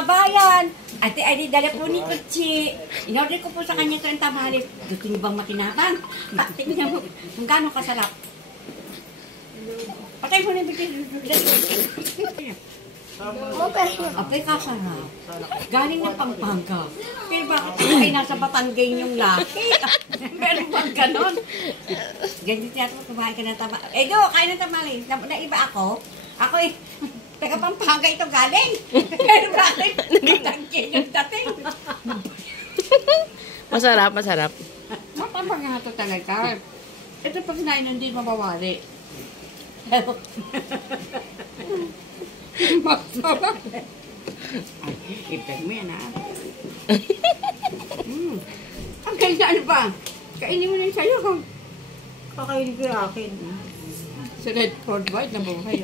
kabayan. Ate, ay dala po ni Kutsi. In-order ko po sa kanya ito ang tamale. Gusto niyo bang makinabang? Tingnan mo kung gaano kasarap. Patay mo na yung bigay. Apay kasarap. Galing ng Pampanga. Pero bakit ay nasa Batanggay yung laki? Meron bang ganon? Ganyan siya ako, kumain ka ng tamale. Eh, go, kain ng tamale. Naiba ako. Ako eh, taga Pampanga ito galing. Pero bakit Batanggay yung dating? Masarap, masarap. Matambang nga ito talaga. Ito pag sinain hindi mabawali. Masarap. Ay, ipeg mo yan ha. Ang ganda ano ba? Kainin mo na yung sayo. Kakainin ko yung akin. Sa red cord white na buhay.